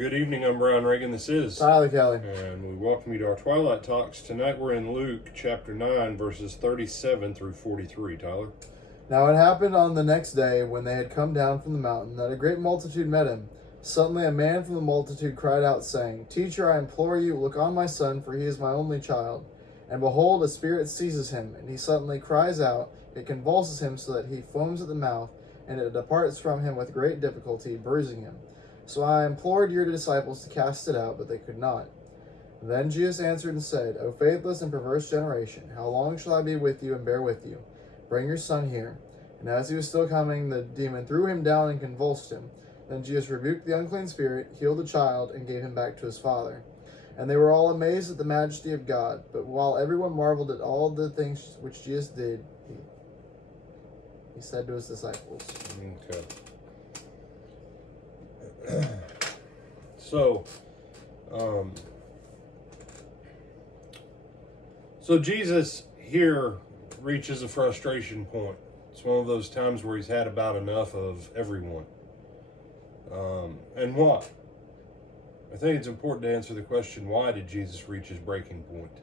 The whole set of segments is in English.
Good evening, I'm Brian Reagan. This is Tyler Kelly. And we welcome you to our Twilight Talks. Tonight we're in Luke chapter 9, verses 37 through 43. Tyler? Now it happened on the next day, when they had come down from the mountain, that a great multitude met him. Suddenly a man from the multitude cried out, saying, Teacher, I implore you, look on my son, for he is my only child. And behold, a spirit seizes him, and he suddenly cries out. It convulses him so that he foams at the mouth, and it departs from him with great difficulty, bruising him. So I implored your disciples to cast it out, but they could not. Then Jesus answered and said, O faithless and perverse generation, how long shall I be with you and bear with you? Bring your son here. And as he was still coming, the demon threw him down and convulsed him. Then Jesus rebuked the unclean spirit, healed the child, and gave him back to his father. And they were all amazed at the majesty of God. But while everyone marveled at all the things which Jesus did, he said to his disciples. Okay. So Jesus here reaches a frustration point. It's one of those times where he's had about enough of everyone. And why? I think it's important to answer the question, why did Jesus reach his breaking point?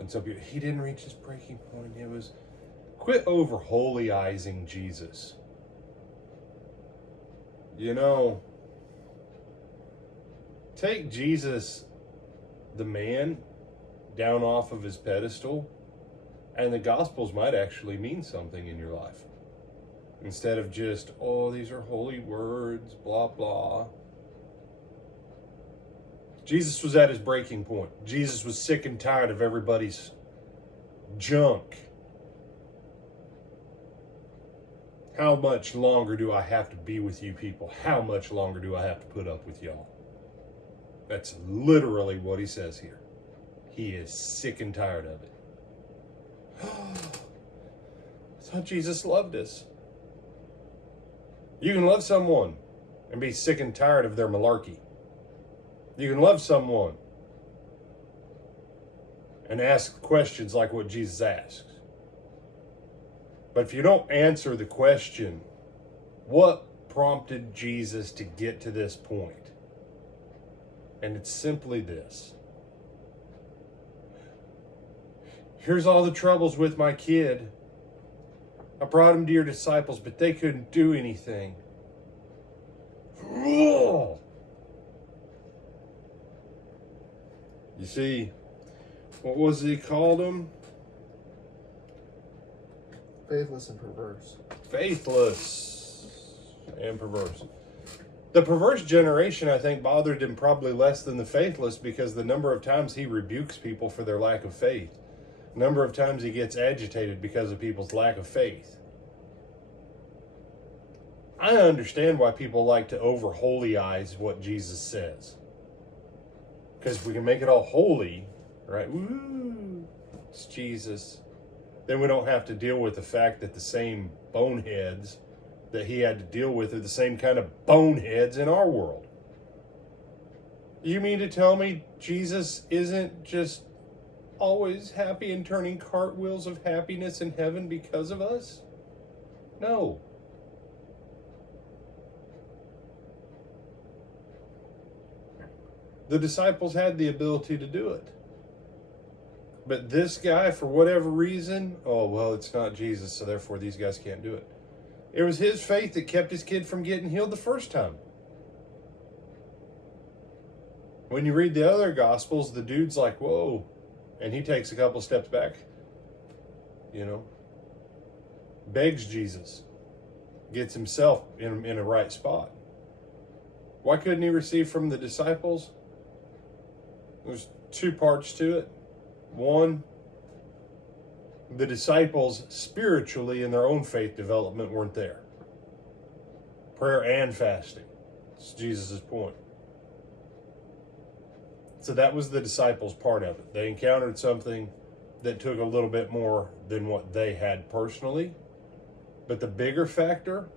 And some people, he didn't reach his breaking point. It was, quit over holyizing Jesus. You know, take Jesus, the man, down off of his pedestal, and the Gospels might actually mean something in your life. Instead of just, oh, these are holy words, blah, blah. Jesus was at his breaking point. Jesus was sick and tired of everybody's junk. How much longer do I have to be with you people? How much longer do I have to put up with y'all? That's literally what he says here. He is sick and tired of it. I thought Jesus loved us. You can love someone and be sick and tired of their malarkey. You can love someone and ask questions like what Jesus asks. But if you don't answer the question, what prompted Jesus to get to this point? And it's simply this. Here's all the troubles with my kid. I brought him to your disciples, but they couldn't do anything. You see, what was he called him? Faithless and perverse. Faithless and perverse. The perverse generation, I think, bothered him probably less than the faithless, because the number of times he rebukes people for their lack of faith. The number of times he gets agitated because of people's lack of faith. I understand why people like to over holyize what Jesus says. Because if we can make it all holy, right? Woo, it's Jesus. Then we don't have to deal with the fact that the same boneheads that he had to deal with are the same kind of boneheads in our world. You mean to tell me Jesus isn't just always happy and turning cartwheels of happiness in heaven because of us? No. The disciples had the ability to do it. But this guy, for whatever reason, oh, well, it's not Jesus, so therefore these guys can't do it. It was his faith that kept his kid from getting healed the first time. When you read the other Gospels, the dude's like, whoa, and he takes a couple steps back, begs Jesus, gets himself in a right spot. Why couldn't he receive from the disciples? There's two parts to it. One, the disciples spiritually in their own faith development weren't there. Prayer and fasting. It's Jesus' point. So that was the disciples' part of it. They encountered something that took a little bit more than what they had personally. But the bigger factor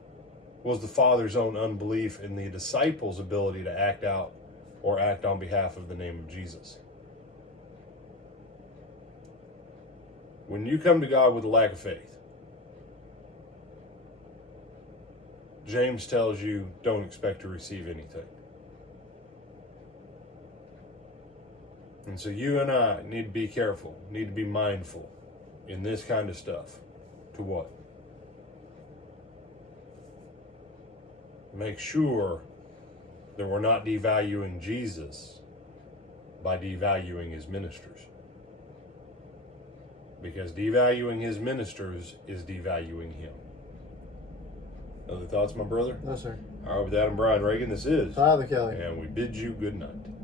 was the Father's own unbelief in the disciples' ability to act out or act on behalf of the name of Jesus. When you come to God with a lack of faith, James tells you don't expect to receive anything. And so you and I need to be careful, need to be mindful in this kind of stuff. To what? Make sure that we're not devaluing Jesus by devaluing his ministers. Because devaluing his ministers is devaluing him. Other thoughts, my brother? No, sir. All right, with that, I'm Brian Reagan. This is Tyler Kelly. And we bid you good night.